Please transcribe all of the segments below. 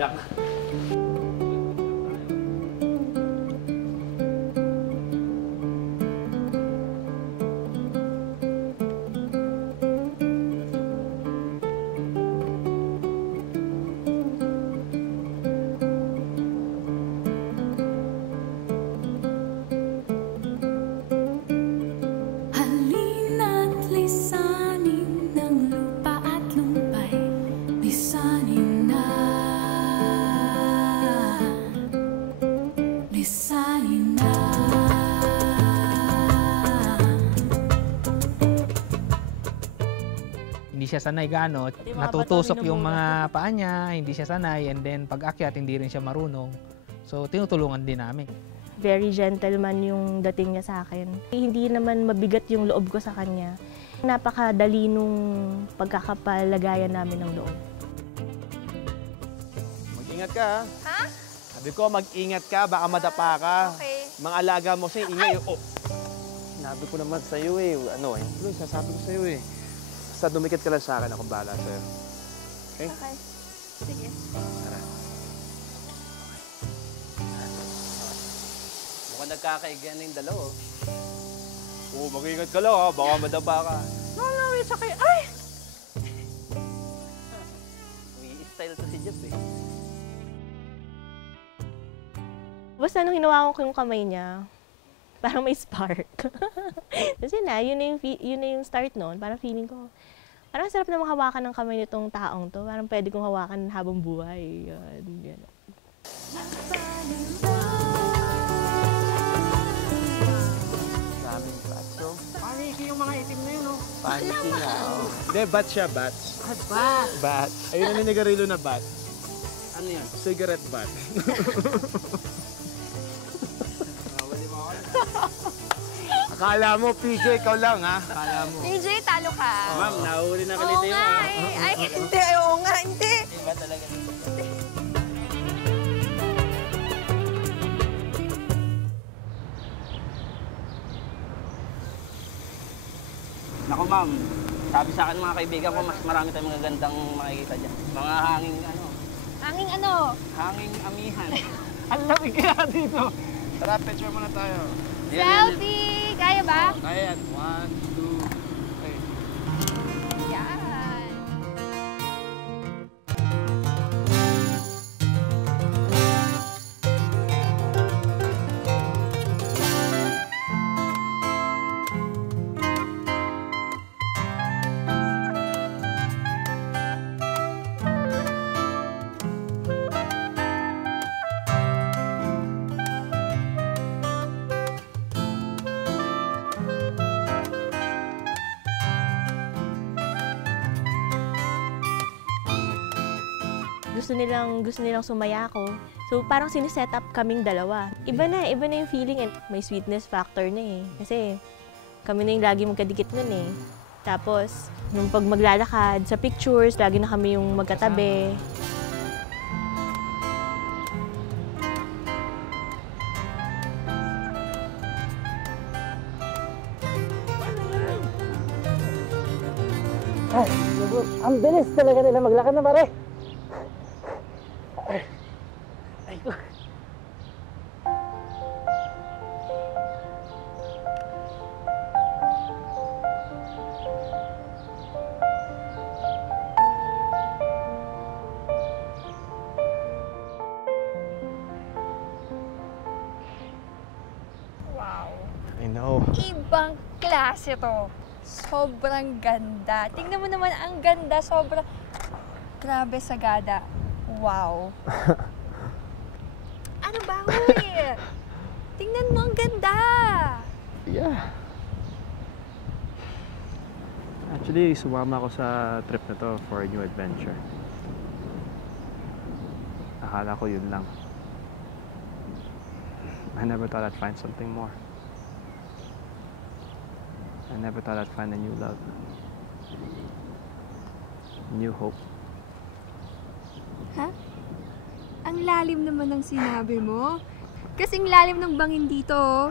luck. Hindi siya sanay gaano, natutusok yung mga paa niya, hindi siya sanay, and then pag akyat hindi rin siya marunong. So tinutulungan din namin. Very gentleman yung dating niya sa akin. Hindi naman mabigat yung loob ko sa kanya. Napakadali nung pagkakapalagayan namin ng loob. Mag-ingat ka, ha? Ha? Sabi ko, mag-ingat ka, baka madapa ka. Okay. Mga alaga mo siya, ingay. Oh. Sinabi ko naman sa'yo eh. Ano eh? Sasabi ko sa'yo eh. Basta dumikit ka lang sa akin, akong bahala sa'yo. Okay? Okay. Sige. Tara. Mukhang nagkakaigan na yung dalawa. Oo, mag-ingat ka lang ha, baka madapa ka. No, it's okay. Ay! May style to si Jeff eh. Basta nung hinawakan ko yung kamay niya, parang may spark. Kasi yun na yung start noon. Parang feeling ko, parang sarap na makahawakan ng kamay nitong taong to. Parang pwede kong hawakan habang buhay. Yan. Daming bats, no? Paniki yung mga itim na yun, oh. Paniki nga, oh. Hindi, bats siya, bats. Bat! Bats. Ayun ang ninigarilyo na bat. Ano yan? Cigarette bat. Akala mo, PJ, ikaw lang, ha? Akala mo. DJ, talo ka. Ma'am, nahuli na Oo kalito yung nga eh. Ay, hindi. Oo nga, hindi. Iba talaga. Naku ma'am, sabi sa akin ng mga kaibigan ko, mas marami tayong mga gandang makikita dyan. Mga hanging ano, Hanging ano? hanging amihan. Ang lamig kaya dito. Tara, picture muna tayo. Selfie! Kaya ba? Kaya yan. 1, 2, 3. Yan. Gusto nilang sumaya ako. So parang siniset up kaming dalawa. Iba na yung feeling and may sweetness factor na eh. Kasi kami na yung lagi magkadikit nun eh. Tapos, nung pag maglalakad sa pictures, lagi na kami yung magkatabi. Ay, ang bilis talaga nila maglakad na pare. Ay ko. Wow. I know. Ibang klase to. Sobrang ganda. Tingnan mo naman ang ganda. Sobrang... Grabe sagada. Wow. Ano ba, huy? Tingnan mo ang ganda. Yeah. Actually, sumama ako sa trip na to for a new adventure. Akala ko yun lang. I never thought I'd find something more. I never thought I'd find a new love. New hope. Ha? Ang lalim naman ng sinabi mo. Kasing lalim ng bangin dito, oh.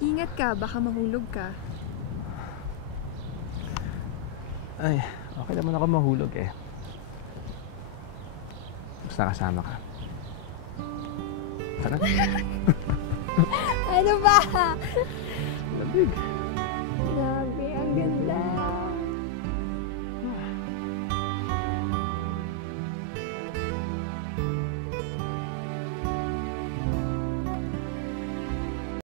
Ingat ka, baka mahulog ka. Ay, okay naman ako mahulog eh. Basta kasama ka. Tara. Ano ba? Lamig.